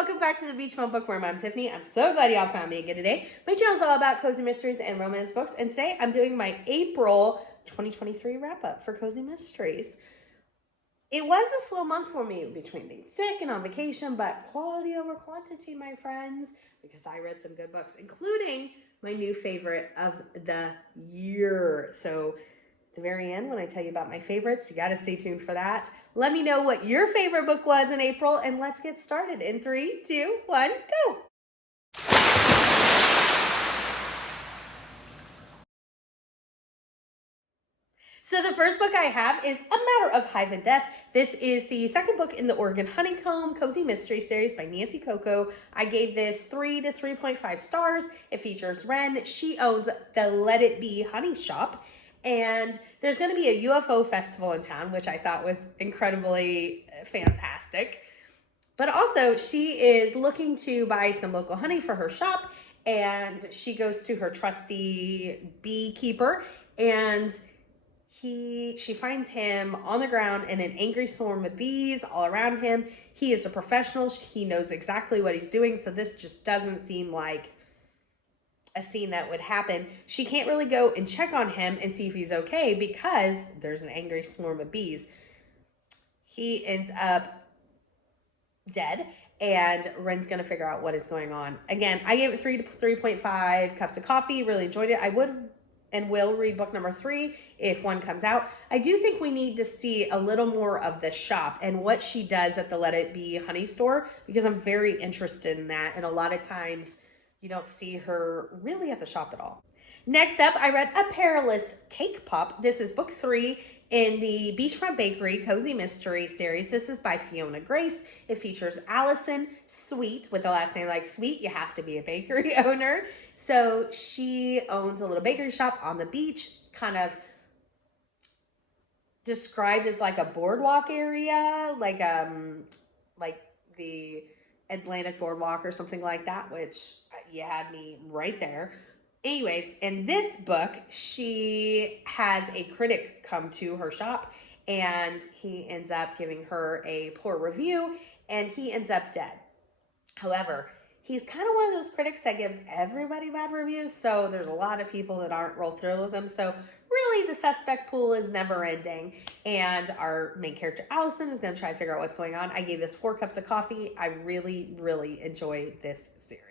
welcome back to the Beachfront Bookworm. I'm Tiffany. I'm so glad y'all found me again today. My channel is all about cozy mysteries and romance books, and today I'm doing my April 2023 wrap-up for cozy mysteries. It was a slow month for me between being sick and on vacation, but quality over quantity, my friends, because I read some good books, including my new favorite of the year. So at the very end, when I tell you about my favorites, you got to stay tuned for that. Let me know what your favorite book was in April, and let's get started in 3, 2, 1, go. So the first book I have is A Matter of Hive and Death. This is the second book in the Oregon Honeycomb Cozy Mystery Series by Nancy Coco. I gave this 3 to 3.5 stars. It features Wren. She owns the Let It Be Honey Shop. And there's going to be a UFO festival in town, which I thought was incredibly fantastic. But also, she is looking to buy some local honey for her shop, and she goes to her trusty beekeeper, and she finds him on the ground in an angry swarm of bees all around him. He is a professional. He knows exactly what he's doing, so this just doesn't seem like a scene that would happen. She can't really go and check on him and see if he's okay because there's an angry swarm of bees. He ends up dead, and Wren's gonna figure out what is going on. Again, I gave it 3 to 3.5 cups of coffee. Really enjoyed it. I would and will read book number 3 if one comes out. I do think we need to see a little more of the shop and what she does at the Let It Be Honey store, because I'm very interested in that, and a lot of times you don't see her really at the shop at all. Next up, I read A Perilous Cake Pop. This is book 3 in the Beachfront Bakery Cozy Mystery Series. This is by Fiona Grace. It features Allison Sweet. With the last name like Sweet, you have to be a bakery owner. So she owns a little bakery shop on the beach, kind of described as like a boardwalk area, like the Atlantic Boardwalk or something like that, which you had me right there. Anyways, in this book, she has a critic come to her shop, and he ends up giving her a poor review, and he ends up dead. However, he's kind of one of those critics that gives everybody bad reviews, so there's a lot of people that aren't real thrilled with him. So really, the suspect pool is never ending, and our main character, Allison, is going to try to figure out what's going on. I gave this 4 cups of coffee. I really, really enjoy this series.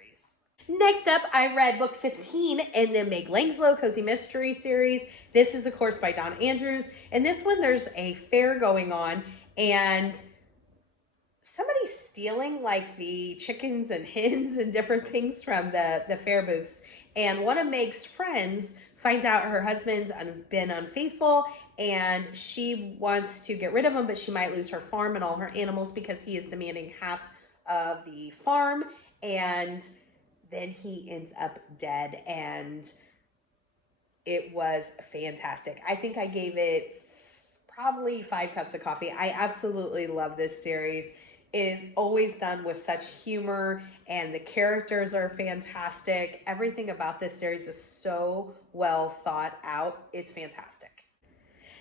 Next up, I read book 15 in the Meg Langslow Cozy Mystery Series. This is, of course, by Donna Andrews. In this one, there's a fair going on, and somebody's stealing like the chickens and hens and different things from the fair booths. And one of Meg's friends finds out her husband's been unfaithful, and she wants to get rid of him, but she might lose her farm and all her animals because he is demanding half of the farm. And then he ends up dead, and it was fantastic. I think I gave it probably 5 cups of coffee. I absolutely love this series. It is always done with such humor, and the characters are fantastic. Everything about this series is so well thought out. It's fantastic.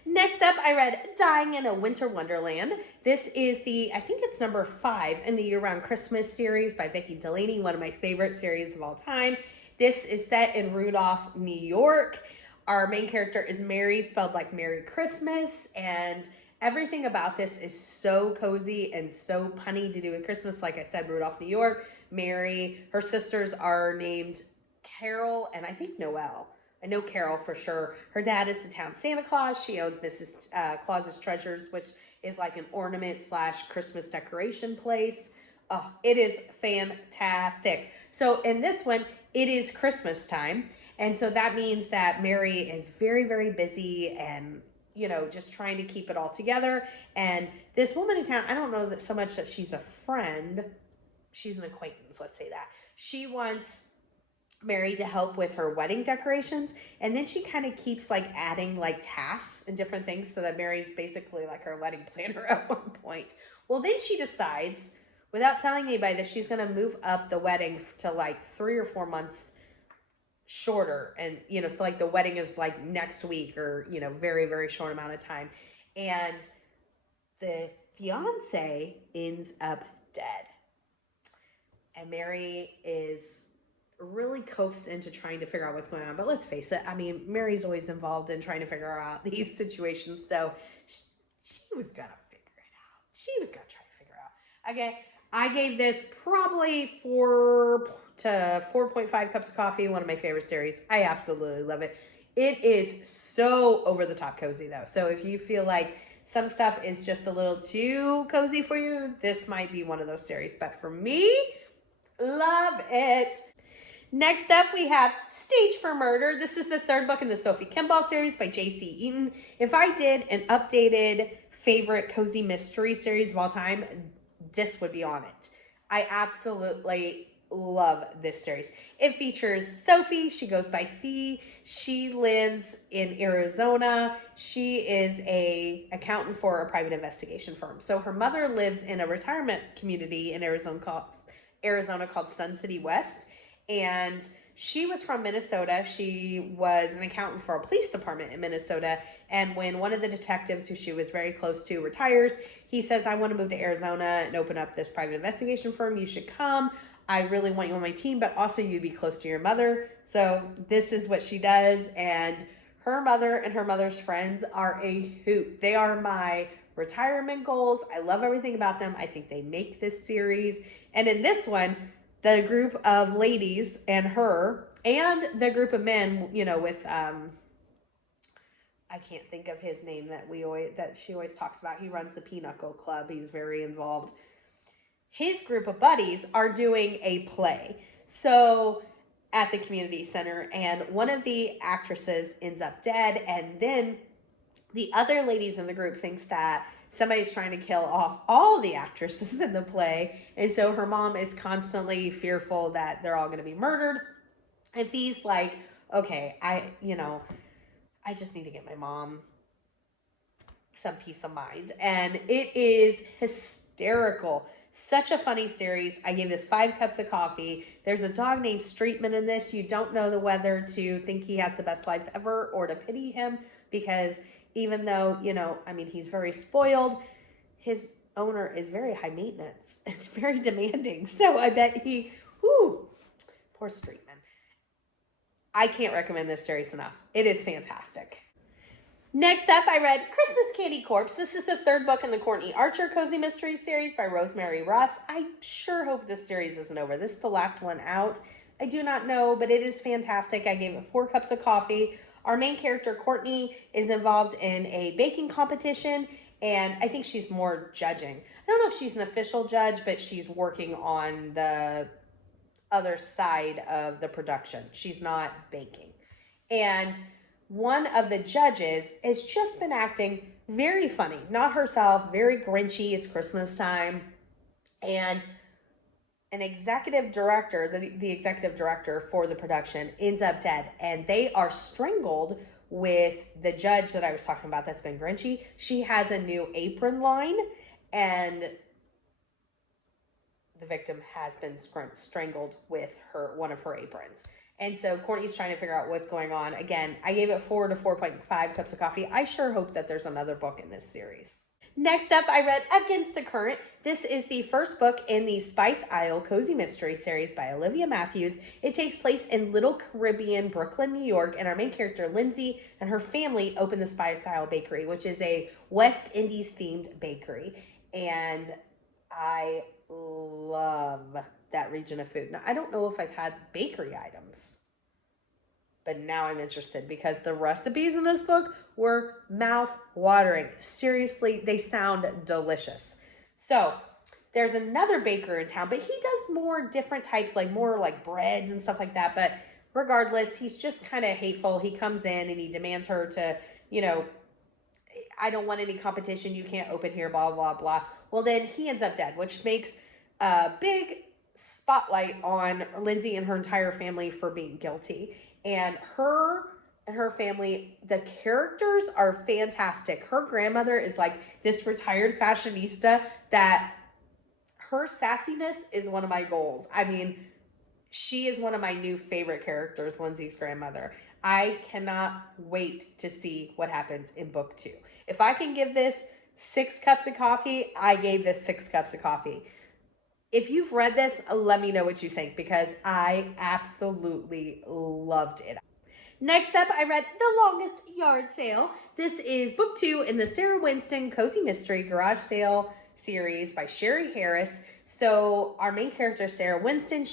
Next up, I read Dying in a Winter Wonderland. This is I think it's number 5 in the Year-Round Christmas series by Vicki Delaney, one of my favorite series of all time. This is set in Rudolph, New York. Our main character is Mary, spelled like Merry Christmas, and everything about this is so cozy and so punny to do with Christmas. Like I said, Rudolph, New York. Mary, her sisters are named Carol and I think Noelle. I know Carol for sure. Her dad is the town Santa Claus. She owns Mrs. Claus's Treasures, which is like an ornament / Christmas decoration place. Oh, it is fantastic. So in this one, it is Christmas time. And so that means that Mary is very, very busy and, you know, just trying to keep it all together. And this woman in town, I don't know that so much that she's a friend. She's an acquaintance, let's say that. She wants Mary to help with her wedding decorations, and then she kind of keeps like adding like tasks and different things so that Mary's basically like her wedding planner at one point. Well, then she decides, without telling anybody, that she's going to move up the wedding to like 3 or 4 months shorter, and you know, so like the wedding is like next week, or you know, very, very short amount of time, and the fiance ends up dead. and Mary is really coaxed into trying to figure out what's going on. But let's face it, I mean, Mary's always involved in trying to figure out these situations, so she was gonna figure it out. She was gonna try to figure it out. Okay, I gave this probably 4 to 4.5 cups of coffee. One of my favorite series. I absolutely love it. It is so over the top cozy though. So if you feel like some stuff is just a little too cozy for you, this might be one of those series. But for me, love it. Next up, we have Stage for Murder. This is the 3rd book in the Sophie Kimball series by J.C. Eaton. If I did an updated favorite cozy mystery series of all time, this would be on it. I absolutely love this series. It features Sophie. She goes by Fee. She lives in Arizona. She is an accountant for a private investigation firm. So her mother lives in a retirement community in Arizona called Sun City West. And she was from Minnesota. She was an accountant for a police department in Minnesota. And when one of the detectives who she was very close to retires, he says, I want to move to Arizona and open up this private investigation firm. You should come. I really want you on my team, but also you'd be close to your mother. So this is what she does. And her mother and her mother's friends are a hoot. They are my retirement goals. I love everything about them. I think they make this series. And in this one, the group of ladies and her and the group of men, you know, with I can't think of his name that she always talks about. He runs the Pinochle Club. He's very involved. His group of buddies are doing a play. So at the community center, and one of the actresses ends up dead, and then the other ladies in the group thinks that somebody's trying to kill off all the actresses in the play. And so her mom is constantly fearful that they're all going to be murdered. And Fee's like, okay, I just need to get my mom some peace of mind. And it is hysterical. Such a funny series. I gave this 5 cups of coffee. There's a dog named Streetman in this. You don't know whether to think he has the best life ever or to pity him, because even though, he's very spoiled, his owner is very high maintenance and very demanding. So I bet poor Streetman. I can't recommend this series enough. It is fantastic. Next up, I read Christmas Candy Corpse. This is the 3rd book in the Courtney Archer Cozy Mystery series by Rosemary Ross. I sure hope this series isn't over. This is the last one out. I do not know, but it is fantastic. I gave it 4 cups of coffee. Our main character, Courtney, is involved in a baking competition, and I think she's more judging. I don't know if she's an official judge, but she's working on the other side of the production. She's not baking. And one of the judges has just been acting very funny, not herself, very grinchy. It's Christmas time. And an executive director, the executive director for the production, ends up dead. And they are strangled with the judge that I was talking about that's been grinchy. She has a new apron line, and the victim has been strangled with one of her aprons. And so Courtney's trying to figure out what's going on. Again, I gave it 4 to 4.5 cups of coffee. I sure hope that there's another book in this series. Next up, I read Against the Current. This is the 1st book in the Spice Isle Cozy Mystery series by Olivia Matthews. It takes place in Little Caribbean, Brooklyn, New York, and our main character, Lindsay, and her family open the Spice Isle Bakery, which is a West Indies themed bakery. And I love that region of food. Now, I don't know if I've had bakery items, but now I'm interested because the recipes in this book were mouth-watering. Seriously, they sound delicious. So there's another baker in town, but he does more different types, more like breads and stuff like that. But regardless, he's just kind of hateful. He comes in and he demands her to, I don't want any competition. You can't open here, blah, blah, blah. Well, then he ends up dead, which makes a big spotlight on Lindsay and her entire family for being guilty. And her family, the characters are fantastic. Her grandmother is like this retired fashionista that her sassiness is one of my goals. I mean, she is one of my new favorite characters, Lindsay's grandmother. I cannot wait to see what happens in book 2. If I can give this 6 cups of coffee, I gave this 6 cups of coffee. If you've read this, let me know what you think because I absolutely loved it. Next up, I read The Longest Yard Sale. This is book 2 in the Sarah Winston Cozy Mystery Garage Sale series by Sherry Harris. So our main character, Sarah Winston,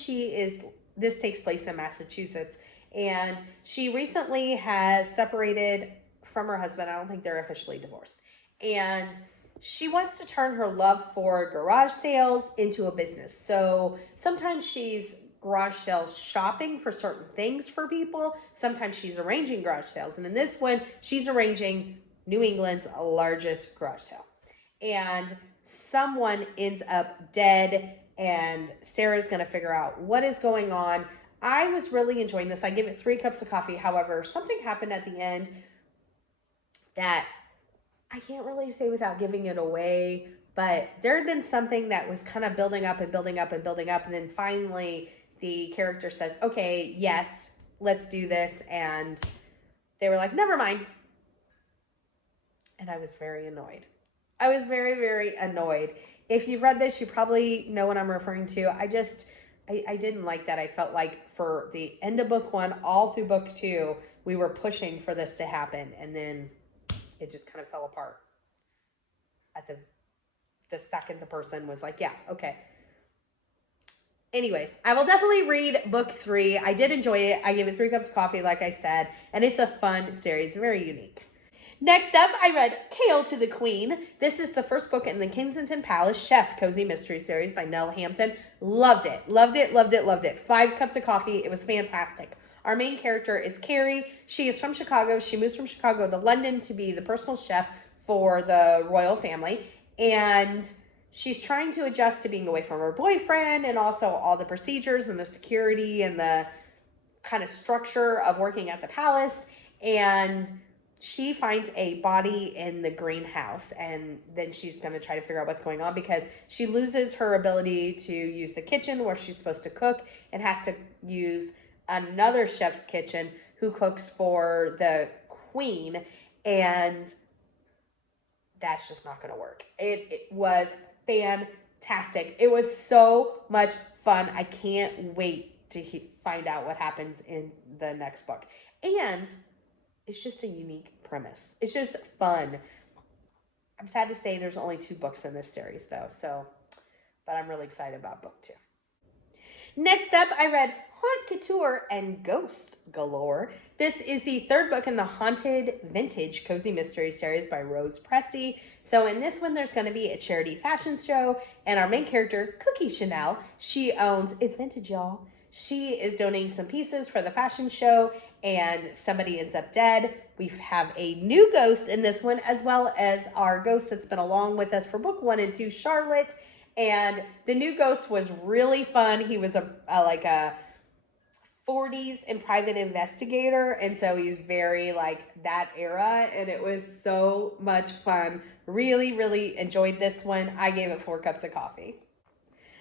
this takes place in Massachusetts, and she recently has separated from her husband. I don't think they're officially divorced. And she wants to turn her love for garage sales into a business. So sometimes she's garage sales shopping for certain things for people. Sometimes she's arranging garage sales. And in this one, she's arranging New England's largest garage sale. And someone ends up dead, and Sarah's going to figure out what is going on. I was really enjoying this. I give it 3 cups of coffee. However, something happened at the end that I can't really say without giving it away, but there had been something that was kind of building up and building up and building up. And then finally the character says, okay, yes, let's do this. And they were like, never mind. And I was very annoyed. I was very, very annoyed. If you've read this, you probably know what I'm referring to. I didn't like that. I felt like for the end of book 1, all through book 2, we were pushing for this to happen. And then it just kind of fell apart at the second the person was like, yeah, okay. Anyways, I will definitely read book 3. I did enjoy it. I gave it 3 cups of coffee, like I said, and it's a fun series, very unique. Next up, I read Kale to the Queen. This is the first book in the Kensington Palace Chef Cozy Mystery Series by Nell Hampton. Loved it, loved it, loved it, loved it. 5 cups of coffee. It was fantastic. Our main character is Carrie. She is from Chicago. She moves from Chicago to London to be the personal chef for the royal family. And she's trying to adjust to being away from her boyfriend and also all the procedures and the security and the kind of structure of working at the palace. And she finds a body in the greenhouse, and then she's going to try to figure out what's going on because she loses her ability to use the kitchen where she's supposed to cook and has to use another chef's kitchen who cooks for the queen, and that's just not going to work. It was fantastic. It was so much fun. I can't wait to find out what happens in the next book. And it's just a unique premise. It's just fun. I'm sad to say there's only 2 books in this series though, but I'm really excited about book 2. Next up, I read Haunt, Couture, and Ghosts Galore. This is the 3rd book in the Haunted Vintage Cozy Mystery Series by Rose Pressey. So in this one, there's going to be a charity fashion show, and our main character, Cookie Chanel, she owns, it's vintage, y'all. She is donating some pieces for the fashion show, and somebody ends up dead. We have a new ghost in this one, as well as our ghost that's been along with us for book 1 and 2, Charlotte. And the new ghost was really fun. He was like a 40s and private investigator, and so he's very like that era, and it was so much fun. Really, really enjoyed this one. I gave it 4 cups of coffee.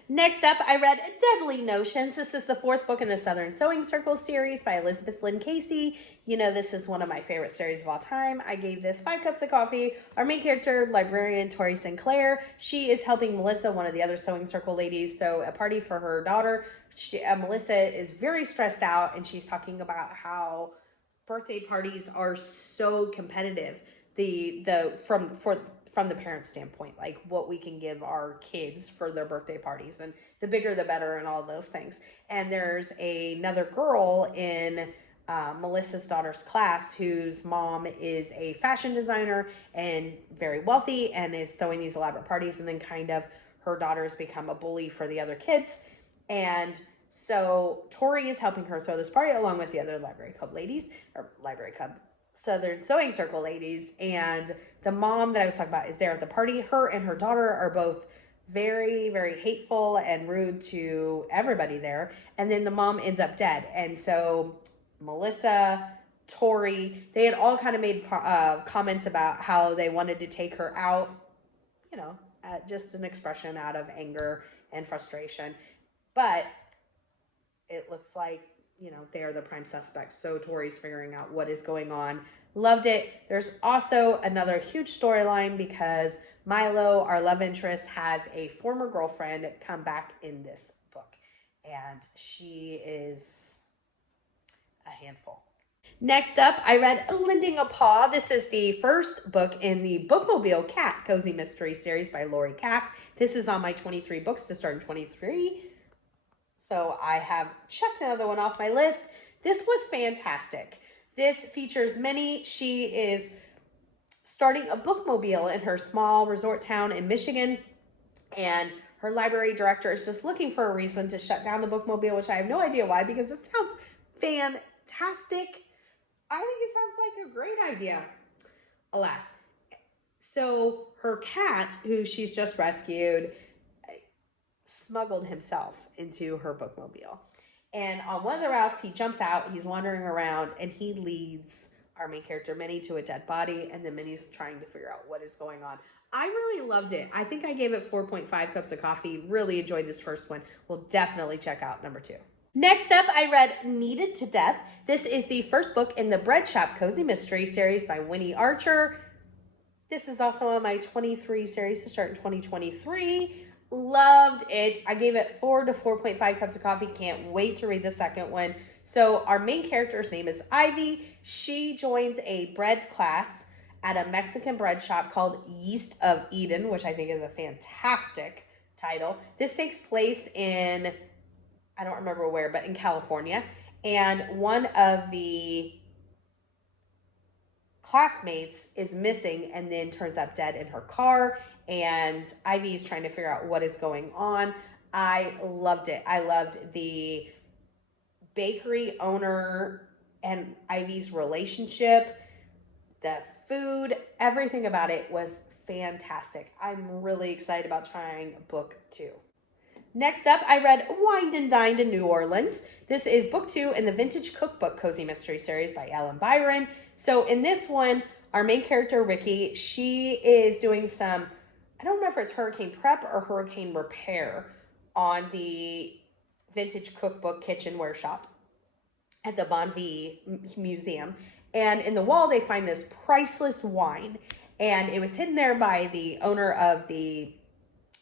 Next up, I read Deadly Notions. This is the 4th book in the Southern Sewing Circle series by Elizabeth Lynn Casey. You know, this is one of my favorite series of all time. I gave this 5 cups of coffee. Our main character, librarian Tori Sinclair, she is helping Melissa, one of the other Sewing Circle ladies, throw a party for her daughter. Melissa is very stressed out, and she's talking about how birthday parties are so competitive. From the parent standpoint, like what we can give our kids for their birthday parties, and the bigger the better, and all those things. And there's another girl in Melissa's daughter's class whose mom is a fashion designer and very wealthy and is throwing these elaborate parties, and then kind of her daughter's become a bully for the other kids. And so Tori is helping her throw this party along with the other Southern Sewing Circle ladies, and the mom that I was talking about is there at the party. Her and her daughter are both very, very hateful and rude to everybody there, and then the mom ends up dead. And so Melissa, Tori, they had all kind of made comments about how they wanted to take her out, you know, just an expression out of anger and frustration. But it looks like you know, they are the prime suspects. So Tori's figuring out what is going on. Loved it. There's also another huge storyline because Milo, our love interest, has a former girlfriend come back in this book. And she is a handful. Next up, I read Lending a Paw. This is the first book in the Bookmobile Cat Cozy Mystery series by Lori Cass. This is on my 23 books to start in 23. So I have checked another one off my list. This was fantastic. This features Minnie. She is starting a bookmobile in her small resort town in Michigan. And her library director is just looking for a reason to shut down the bookmobile, which I have no idea why, because it sounds fantastic. I think it sounds like a great idea. Alas. So her cat, who she's just rescued, smuggled himself into her bookmobile. And on one of the routes, he jumps out, he's wandering around, and he leads our main character, Minnie, to a dead body, and then Minnie's trying to figure out what is going on. I really loved it. I think I gave it 4.5 cups of coffee. Really enjoyed this first one. We'll definitely check out number 2. Next up, I read Kneaded to Death. This is the first book in the Bread Shop Cozy Mystery series by Courtney Archer. This is also on my 23 series to start in 2023. Loved it. I gave it 4 to 4.5 cups of coffee. Can't wait to read the second one. So our main character's name is Ivy. She joins a bread class at a Mexican bread shop called Yeast of Eden, which I think is a fantastic title. This takes place in, I don't remember where, but in California. And one of the classmates is missing and then turns up dead in her car. And Ivy is trying to figure out what is going on. I loved it. I loved the bakery owner and Ivy's relationship, the food, everything about it was fantastic. I'm really excited about trying book 2. Next up, I read Wined and Dined in New Orleans. This is book 2 in the Vintage Cookbook Cozy Mystery series by Ellen Byron. So in this one, our main character, Ricky, she is doing some, I don't remember if it's hurricane prep or hurricane repair on the Vintage Cookbook Kitchenware shop at the Bonvie Museum. And in the wall, they find this priceless wine. And it was hidden there by the owner of the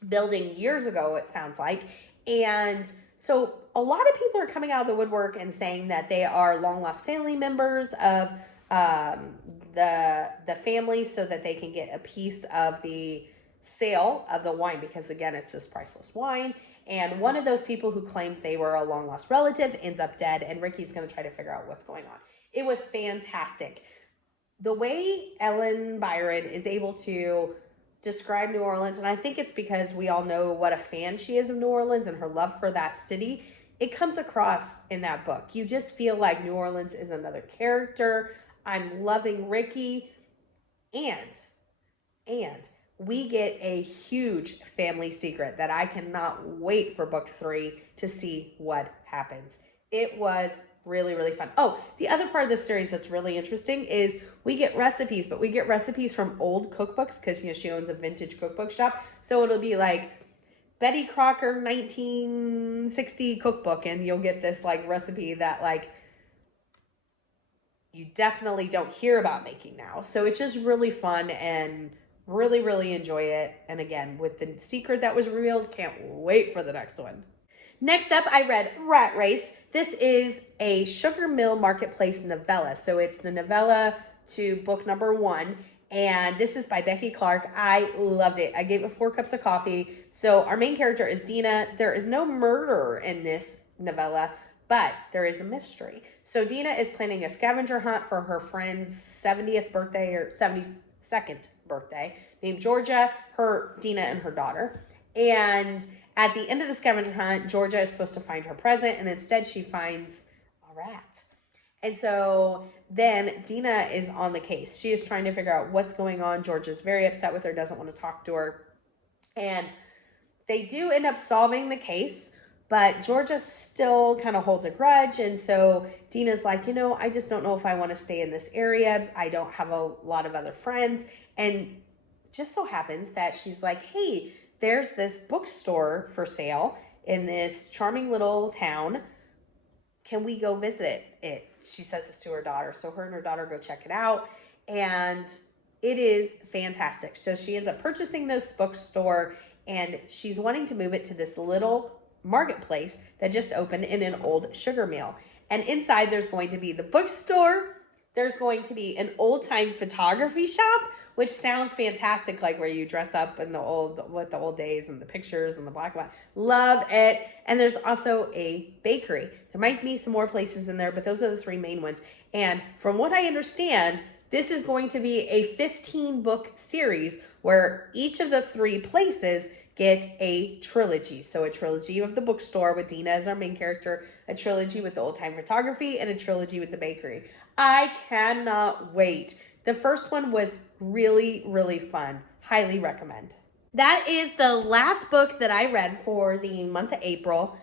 building years ago, it sounds like. And so a lot of people are coming out of the woodwork and saying that they are long lost family members of the family, so that they can get a piece of the sale of the wine, because again, it's this priceless wine. And one of those people who claimed they were a long lost relative ends up dead, and Ricky's going to try to figure out what's going on. It was fantastic. The way Ellen Byron is able to describe New Orleans, and I think it's because we all know what a fan she is of New Orleans and her love for that city, it comes across in that book. You just feel like New Orleans is another character. I'm loving Ricky, and we get a huge family secret that I cannot wait for book 3 to see what happens. It was really, really fun. Oh, the other part of this series that's really interesting is we get recipes, but we get recipes from old cookbooks, because, you know, she owns a vintage cookbook shop. So it'll be like Betty Crocker 1960 cookbook, and you'll get this like recipe that like you definitely don't hear about making now. So it's just really fun and really, really enjoy it. And again, with the secret that was revealed, can't wait for the next one. Next up, I read Rat Race. This is a Sugar Mill Marketplace novella. So it's the novella to book number 1. And this is by Becky Clark. I loved it. I gave it 4 cups of coffee. So our main character is Dina. There is no murder in this novella, but there is a mystery. So Dina is planning a scavenger hunt for her friend's 70th birthday or 72nd birthday, named Georgia, Dina and her daughter. And at the end of the scavenger hunt, Georgia is supposed to find her present, and instead she finds a rat. And so then Dina is on the case. She is trying to figure out what's going on. Georgia's very upset with her, doesn't want to talk to her. And they do end up solving the case, but Georgia still kind of holds a grudge. And so Dina's like, you know, I just don't know if I want to stay in this area. I don't have a lot of other friends. And just so happens that she's like, hey, there's this bookstore for sale in this charming little town can we go visit it? She says this to her daughter. So her and her daughter go check it out. And it is fantastic. So she ends up purchasing this bookstore, and she's wanting to move it to this little marketplace that just opened in an old sugar mill. And inside there's going to be the bookstore. There's going to be an old-time photography shop, which sounds fantastic, like where you dress up in the old days and the pictures and the black and white. Love it. And there's also a bakery. There might be some more places in there, but those are the three main ones. And from what I understand, this is going to be a 15-book series where each of the three places get a trilogy. So a trilogy of the bookstore with Dina as our main character, a trilogy with the old-time photography, and a trilogy with the bakery. I cannot wait. The first one was really, really fun. Highly recommend. That is the last book that I read for the month of April.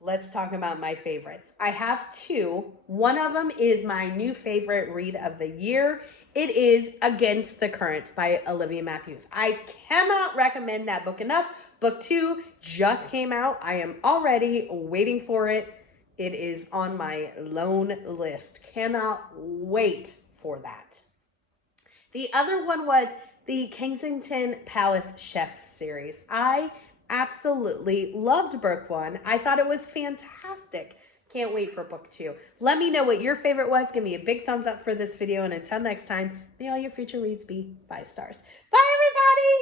Let's talk about my favorites. I have two. One of them is my new favorite read of the year. It is Against the Current by Olivia Matthews. I cannot recommend that book enough. Book 2 just came out. I am already waiting for it. It is on my loan list. Cannot wait for that. The other one was the Kensington Palace Chef series. I absolutely loved book 1. I thought it was fantastic. Can't wait for book 2. Let me know what your favorite was. Give me a big thumbs up for this video. And until next time, may all your future reads be 5 stars. Bye, everybody.